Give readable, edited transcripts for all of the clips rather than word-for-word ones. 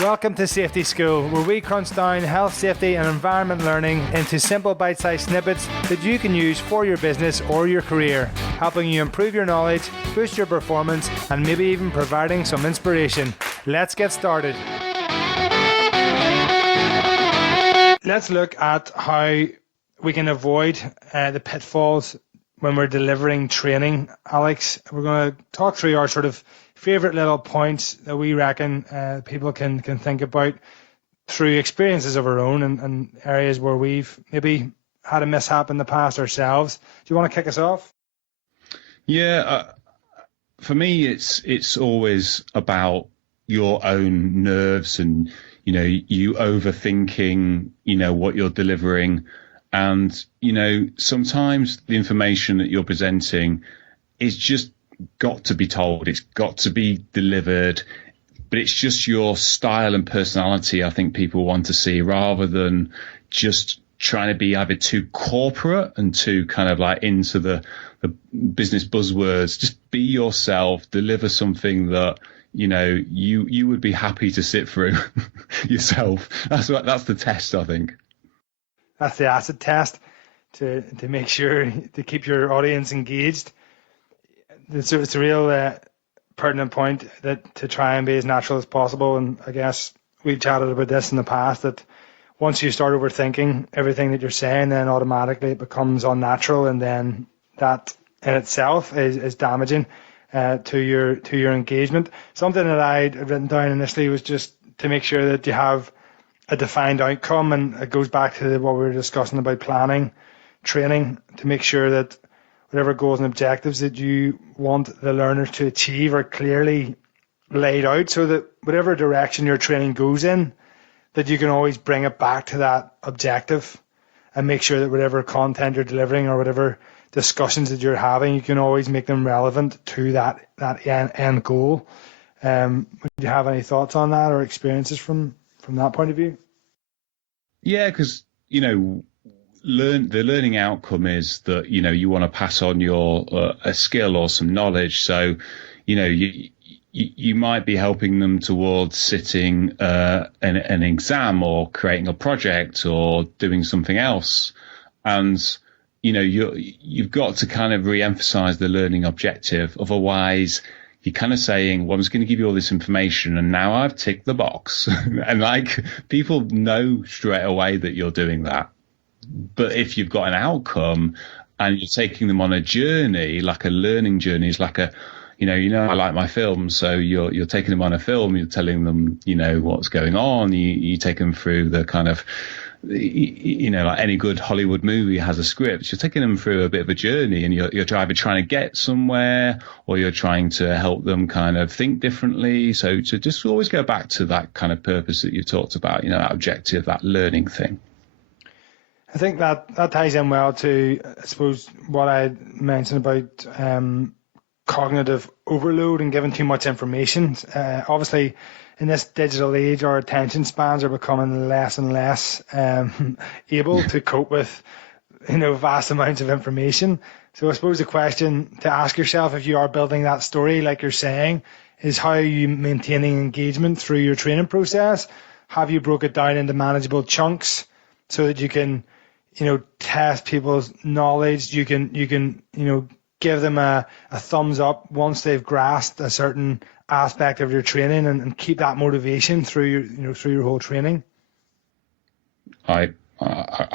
Welcome to Safeti School, where we crunch down health, safety and environment learning into simple bite-sized snippets that you can use for your business or your career, helping you improve your knowledge, boost your performance and maybe even providing some inspiration. Let's get started. Let's look at how we can avoid the pitfalls when we're delivering training. Alex, we're going to talk through our sort of favourite little points that we reckon people can think about through experiences of our own and areas where we've maybe had a mishap in the past ourselves. Do you want to kick us off? Yeah, for me, it's always about your own nerves and, you overthinking, what you're delivering. And, sometimes the information that you're presenting is just got to be told, it's got to be delivered, but it's just your style and personality I think people want to see, rather than just trying to be either too corporate and too kind of like into the business buzzwords. Just be yourself, deliver something that you would be happy to sit through yourself. That's the test, I think. That's the acid test to make sure to keep your audience engaged. It's a real pertinent point that to try and be as natural as possible. And I guess we've chatted about this in the past, that once you start overthinking everything that you're saying, then automatically it becomes unnatural, and then that in itself is damaging to your engagement. Something that I'd written down initially was just to make sure that you have a defined outcome, and it goes back to what we were discussing about planning, training, to make sure that whatever goals and objectives that you want the learners to achieve are clearly laid out, so that whatever direction your training goes in, that you can always bring it back to that objective, and make sure that whatever content you're delivering or whatever discussions that you're having, you can always make them relevant to that end goal. Would you have any thoughts on that or experiences from that point of view? Yeah, because, the learning outcome is that, you want to pass on your a skill or some knowledge. So, you might be helping them towards sitting an exam or creating a project or doing something else. And, you've got to kind of re-emphasize the learning objective. Otherwise, you're kind of saying, well, I'm just going to give you all this information and now I've ticked the box. And people know straight away that you're doing that. But if you've got an outcome and you're taking them on a journey, like a learning journey, it's like I like my films. So you're taking them on a film, you're telling them, what's going on. You take them through the kind of, like any good Hollywood movie has a script. You're taking them through a bit of a journey, and you're either trying to get somewhere or you're trying to help them kind of think differently. So to just always go back to that kind of purpose that you talked about, that objective, that learning thing. I think that ties in well to, I suppose, what I mentioned about cognitive overload and giving too much information. Obviously, in this digital age, our attention spans are becoming less and less able to cope with, vast amounts of information. So I suppose the question to ask yourself, if you are building that story, like you're saying, is how are you maintaining engagement through your training process? Have you broke it down into manageable chunks so that you can, test people's knowledge? You can give them a thumbs up once they've grasped a certain aspect of your training, and keep that motivation through your whole training. I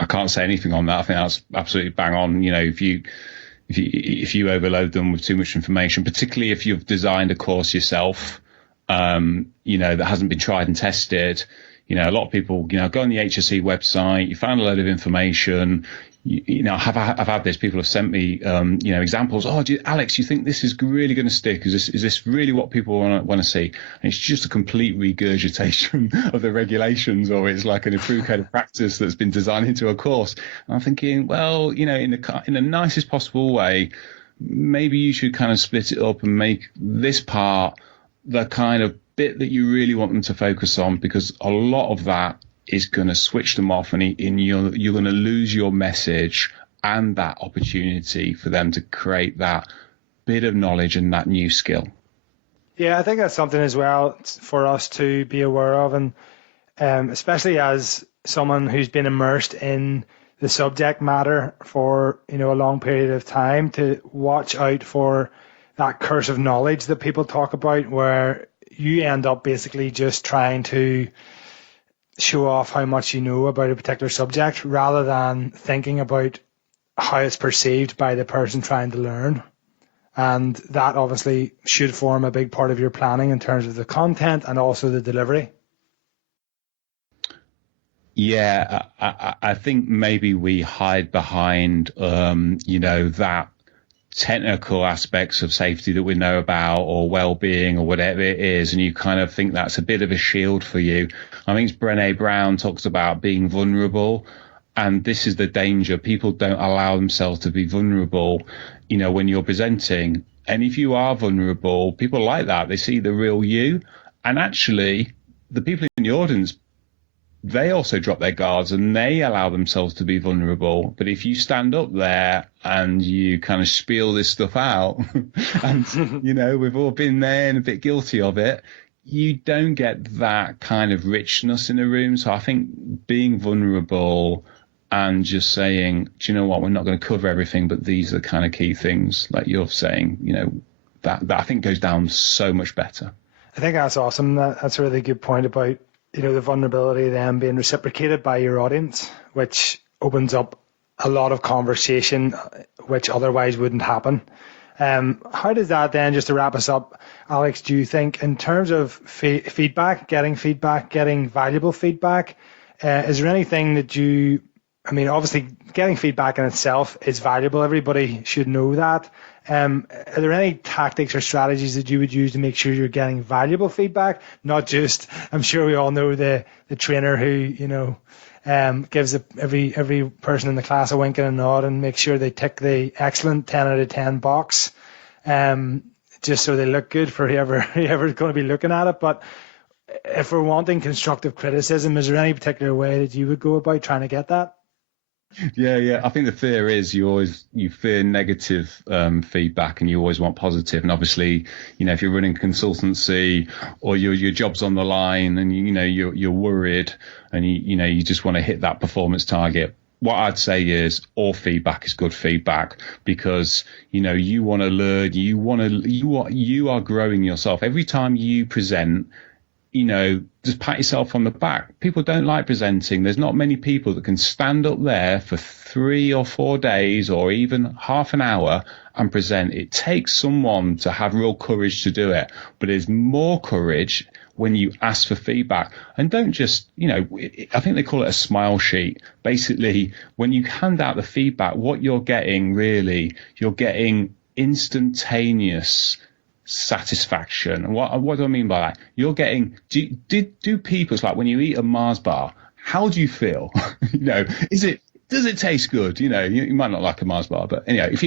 can't say anything on that. I think that's absolutely bang on. If you overload them with too much information, particularly if you've designed a course yourself, that hasn't been tried and tested. A lot of people, go on the HSE website, you find a load of information. I've had this. People have sent me, examples. Oh, Alex, you think this is really going to stick? Is this really what people want to see? And it's just a complete regurgitation of the regulations, or it's like an approved code of practice that's been designed into a course. And I'm thinking, well, in the nicest possible way, maybe you should kind of split it up and make this part the kind of bit that you really want them to focus on, because a lot of that is going to switch them off, and you're going to lose your message and that opportunity for them to create that bit of knowledge and that new skill. Yeah, I think that's something as well for us to be aware of, and especially as someone who's been immersed in the subject matter for a long period of time, to watch out for that curse of knowledge that people talk about, where you end up basically just trying to show off how much you know about a particular subject rather than thinking about how it's perceived by the person trying to learn. And that obviously should form a big part of your planning in terms of the content and also the delivery. Yeah, I think maybe we hide behind, that technical aspects of safety that we know about, or well-being, or whatever it is, and you kind of think that's a bit of a shield for you. I think Brené Brown talks about being vulnerable, and this is the danger. People don't allow themselves to be vulnerable, when you're presenting. And if you are vulnerable, people like that. They see the real you. And actually, the people in the audience, they also drop their guards and they allow themselves to be vulnerable. But if you stand up there and you kind of spiel this stuff out, and, we've all been there and a bit guilty of it, you don't get that kind of richness in a room. So I think being vulnerable and just saying, do you know what, we're not going to cover everything, but these are the kind of key things, like you're saying, that I think goes down so much better. I think that's awesome. That's a really good point about, the vulnerability then being reciprocated by your audience, which opens up a lot of conversation which otherwise wouldn't happen. How does that then, just to wrap us up, Alex, do you think in terms of feedback, getting valuable feedback, is there anything that obviously getting feedback in itself is valuable. Everybody should know that. Are there any tactics or strategies that you would use to make sure you're getting valuable feedback? Not just, I'm sure we all know the trainer who, gives every person in the class a wink and a nod and make sure they tick the excellent 10 out of 10 box, just so they look good for whoever's going to be looking at it. But if we're wanting constructive criticism, is there any particular way that you would go about trying to get that? Yeah. I think the fear is you fear negative feedback, and you always want positive. And obviously, if you're running consultancy or your job's on the line, and you're worried, and you just want to hit that performance target. What I'd say is all feedback is good feedback, because you want to learn. You are growing yourself every time you present. Just pat yourself on the back. People don't like presenting. There's not many people that can stand up there for 3 or 4 days or even half an hour and present. It takes someone to have real courage to do it. But there's more courage when you ask for feedback. And don't just, I think they call it a smile sheet. Basically, when you hand out the feedback, what you're getting instantaneous satisfaction. And what do I mean by that? You're getting, do people, it's like when you eat a Mars bar, how do you feel? Does it taste good? You might not like a Mars bar, but anyway, if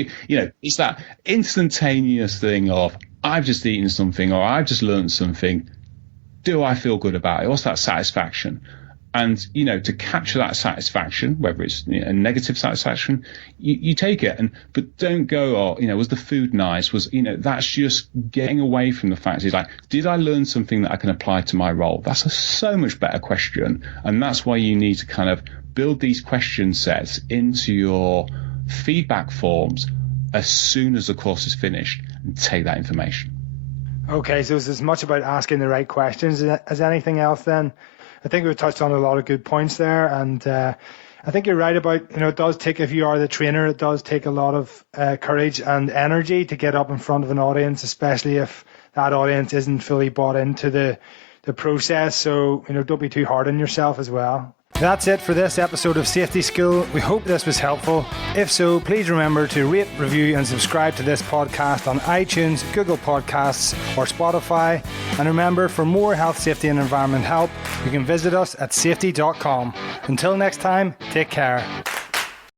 it's that instantaneous thing of, I've just eaten something, or I've just learned something. Do I feel good about it? What's that satisfaction? And, to capture that satisfaction, whether it's a negative satisfaction, you take it. But don't go, was the food nice? That's just getting away from the fact. It's like, did I learn something that I can apply to my role? That's a so much better question. And that's why you need to kind of build these question sets into your feedback forms as soon as the course is finished, and take that information. Okay, so it's as much about asking the right questions as anything else then. I think we've touched on a lot of good points there, and I think you're right about, it does take, if you are the trainer, it does take a lot of courage and energy to get up in front of an audience, especially if that audience isn't fully bought into the process. So, don't be too hard on yourself as well. That's it for this episode of Safeti School. We hope this was helpful. If so, please remember to rate, review and subscribe to this podcast on iTunes, Google Podcasts or Spotify. And remember, for more health, safety and environment help, you can visit us at safeti.com. Until next time, take care.